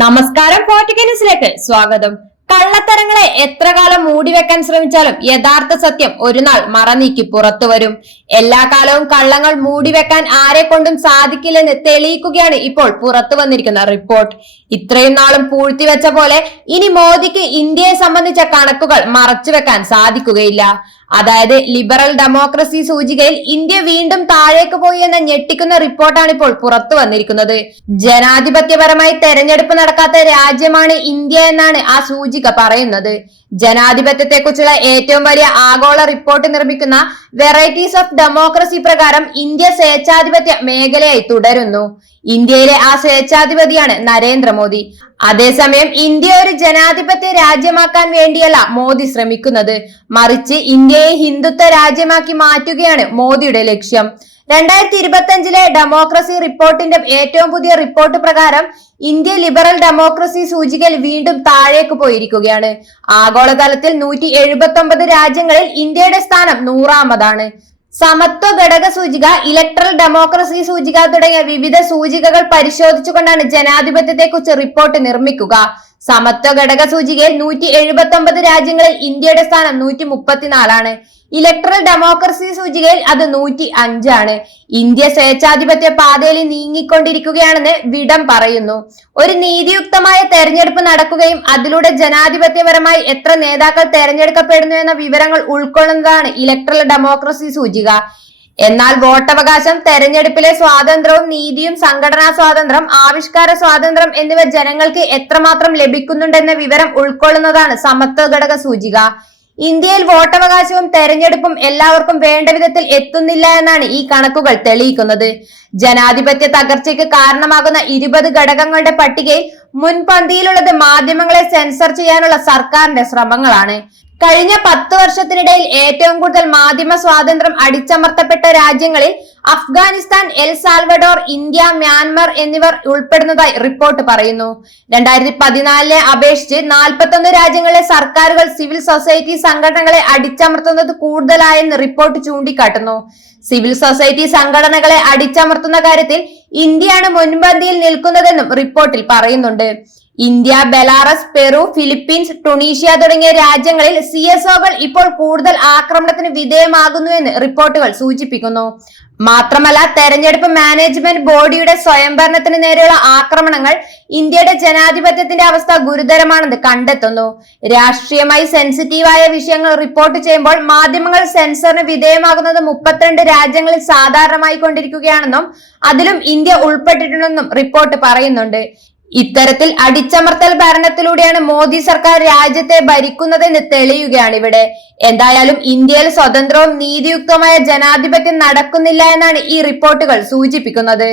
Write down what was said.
നമസ്കാരം ന്യൂസിലേക്ക് സ്വാഗതം. കള്ളത്തരങ്ങളെ എത്ര കാലം മൂടിവെക്കാൻ ശ്രമിച്ചാലും യഥാർത്ഥ സത്യം ഒരു നാൾ മറനീക്കി പുറത്തു വരും. എല്ലാ കാലവും കള്ളങ്ങൾ മൂടിവെക്കാൻ ആരെ കൊണ്ടും സാധിക്കില്ലെന്ന് തെളിയിക്കുകയാണ് ഇപ്പോൾ പുറത്തു വന്നിരിക്കുന്ന റിപ്പോർട്ട് ഇത്രയും നാളും പൂഴ്ത്തിവെച്ച പോലെ ഇനി മോദിക്ക് ഇന്ത്യയെ സംബന്ധിച്ച കണക്കുകൾ മറച്ചുവെക്കാൻ സാധിക്കുകയില്ല. അതായത് ലിബറൽ ഡെമോക്രസി സൂചികയിൽ ഇന്ത്യ വീണ്ടും താഴേക്ക് പോയി എന്ന ഞെട്ടിക്കുന്ന റിപ്പോർട്ടാണ് ഇപ്പോൾ പുറത്തു വന്നിരിക്കുന്നത്. ജനാധിപത്യപരമായി തെരഞ്ഞെടുപ്പ് നടക്കാത്ത രാജ്യമാണ് ഇന്ത്യ എന്നാണ് ആ സൂചിക പറയുന്നത്. ജനാധിപത്യത്തെക്കുറിച്ചുള്ള ഏറ്റവും വലിയ ആഗോള റിപ്പോർട്ട് നിർമ്മിക്കുന്ന വെറൈറ്റീസ് ഓഫ് ഡെമോക്രസി പ്രകാരം ഇന്ത്യ സ്വേച്ഛാധിപത്യ മേഖലയായി തുടരുന്നു. ഇന്ത്യയിലെ ആ സ്വേച്ഛാധിപതിയാണ് നരേന്ദ്രമോദി. അതേസമയം ഇന്ത്യ ഒരു ജനാധിപത്യ രാജ്യമാക്കാൻ വേണ്ടിയല്ല മോദി ശ്രമിക്കുന്നത്. മറിച്ച് ഇന്ത്യയെ ഹിന്ദുത്വ രാജ്യമാക്കി മാറ്റുകയാണ് മോദിയുടെ ലക്ഷ്യം. രണ്ടായിരത്തി ഇരുപത്തി അഞ്ചിലെ ഡെമോക്രസി റിപ്പോർട്ടിന്റെ ഏറ്റവും പുതിയ റിപ്പോർട്ട് പ്രകാരം ഇന്ത്യ ലിബറൽ ഡെമോക്രസി സൂചികയിൽ വീണ്ടും താഴേക്ക് പോയിരിക്കുകയാണ്. ആഗോളതലത്തിൽ നൂറ്റി എഴുപത്തി ഒമ്പത് രാജ്യങ്ങളിൽ ഇന്ത്യയുടെ സ്ഥാനം നൂറാമതാണ്. സമത്വ ഘടക സൂചിക ഇലക്ട്രൽ ഡെമോക്രസി സൂചിക തുടങ്ങിയ വിവിധ സൂചികകൾ പരിശോധിച്ചുകൊണ്ടാണ് ജനാധിപത്യത്തെക്കുറിച്ച് റിപ്പോർട്ട് നിർമ്മിക്കുക. സമത്വ ഘടക സൂചികയിൽ നൂറ്റി എഴുപത്തി ഒമ്പത് രാജ്യങ്ങളിൽ ഇന്ത്യയുടെ സ്ഥാനം നൂറ്റി മുപ്പത്തിനാലാണ് ഇലക്ട്രൽ ഡെമോക്രസി സൂചികയിൽ അത് നൂറ്റി അഞ്ചാണ് ഇന്ത്യ സ്വേച്ഛാധിപത്യ പാതയിൽ നീങ്ങിക്കൊണ്ടിരിക്കുകയാണെന്ന് വിടം പറയുന്നു. ഒരു നീതിയുക്തമായ തെരഞ്ഞെടുപ്പ് നടക്കുകയും അതിലൂടെ ജനാധിപത്യപരമായി എത്ര നേതാക്കൾ തെരഞ്ഞെടുക്കപ്പെടുന്നു എന്ന വിവരങ്ങൾ ഉൾക്കൊള്ളുന്നതാണ് ഇലക്ട്രൽ ഡെമോക്രസി സൂചിക. എന്നാൽ വോട്ടവകാശം തെരഞ്ഞെടുപ്പിലെ സ്വാതന്ത്ര്യവും നീതിയും സംഘടനാ സ്വാതന്ത്ര്യം ആവിഷ്കാര സ്വാതന്ത്ര്യം എന്നിവ ജനങ്ങൾക്ക് എത്രമാത്രം ലഭിക്കുന്നുണ്ടെന്ന വിവരം ഉൾക്കൊള്ളുന്നതാണ് സമത്വ ഘടക സൂചിക. ഇന്ത്യയിൽ വോട്ടവകാശവും തെരഞ്ഞെടുപ്പും എല്ലാവർക്കും വേണ്ട വിധത്തിൽ എത്തുന്നില്ല എന്നാണ് ഈ കണക്കുകൾ തെളിയിക്കുന്നത്. ജനാധിപത്യ തകർച്ചയ്ക്ക് കാരണമാകുന്ന ഇരുപത് ഘടകങ്ങളുടെ പട്ടികയിൽ മുൻപന്തിയിലുള്ളത് മാധ്യമങ്ങളെ സെൻസർ ചെയ്യാനുള്ള സർക്കാരിന്റെ ശ്രമങ്ങളാണ്. കഴിഞ്ഞ പത്ത് വർഷത്തിനിടയിൽ ഏറ്റവും കൂടുതൽ മാധ്യമ സ്വാതന്ത്ര്യം അടിച്ചമർത്തപ്പെട്ട രാജ്യങ്ങളിൽ Afghanistan El Salvador India Myanmar എന്നിവർ ഉൾപ്പെടുന്നതായി റിപ്പോർട്ട് പറയുന്നു. രണ്ടായിരത്തി പതിനാലിനെ അപേക്ഷിച്ച് നാൽപ്പത്തൊന്ന് രാജ്യങ്ങളിലെ സർക്കാരുകൾ സിവിൽ സൊസൈറ്റി സംഘടനകളെ അടിച്ചമർത്തുന്നത് കൂടുതലായെന്ന് റിപ്പോർട്ട് ചൂണ്ടിക്കാട്ടുന്നു. സിവിൽ സൊസൈറ്റി സംഘടനകളെ അടിച്ചമർത്തുന്ന കാര്യത്തിൽ ഇന്ത്യയാണ് മുൻപന്തിയിൽ നിൽക്കുന്നതെന്നും റിപ്പോർട്ടിൽ പറയുന്നുണ്ട്. India Belarus Peru Philippines Tunisia തുടങ്ങിയ രാജ്യങ്ങളിൽ സി എസ് ഒകൾ ഇപ്പോൾ കൂടുതൽ ആക്രമണത്തിന് വിധേയമാകുന്നുവെന്ന് റിപ്പോർട്ടുകൾ സൂചിപ്പിക്കുന്നു. മാത്രമല്ല തെരഞ്ഞെടുപ്പ് മാനേജ്മെന്റ് ബോഡിയുടെ സ്വയംഭരണത്തിന് നേരെയുള്ള ആക്രമണങ്ങൾ ഇന്ത്യയുടെ ജനാധിപത്യത്തിന്റെ അവസ്ഥ ഗുരുതരമാണെന്ന് കണ്ടെത്തുന്നു. രാഷ്ട്രീയമായി സെൻസിറ്റീവായ വിഷയങ്ങൾ റിപ്പോർട്ട് ചെയ്യുമ്പോൾ മാധ്യമങ്ങൾ സെൻസറിന് വിധേയമാകുന്നത് മുപ്പത്തിരണ്ട് രാജ്യങ്ങളിൽ സാധാരണമായി കൊണ്ടിരിക്കുകയാണെന്നും അതിലും ഇന്ത്യ ഉൾപ്പെട്ടിട്ടുണ്ടെന്നും റിപ്പോർട്ട് പറയുന്നുണ്ട്. ഇത്തരത്തിൽ അടിച്ചമർത്തൽ ഭരണത്തിലൂടെയാണ് മോദി സർക്കാർ രാജ്യത്തെ ഭരിക്കുന്നതെന്ന് തെളിയുകയാണ് ഇവിടെ എന്തായാലും ഇന്ത്യയിൽ സ്വതന്ത്രവും നീതിയുക്തമായ ജനാധിപത്യം നടക്കുന്നില്ല എന്നാണ് ഈ റിപ്പോർട്ടുകൾ സൂചിപ്പിക്കുന്നത്.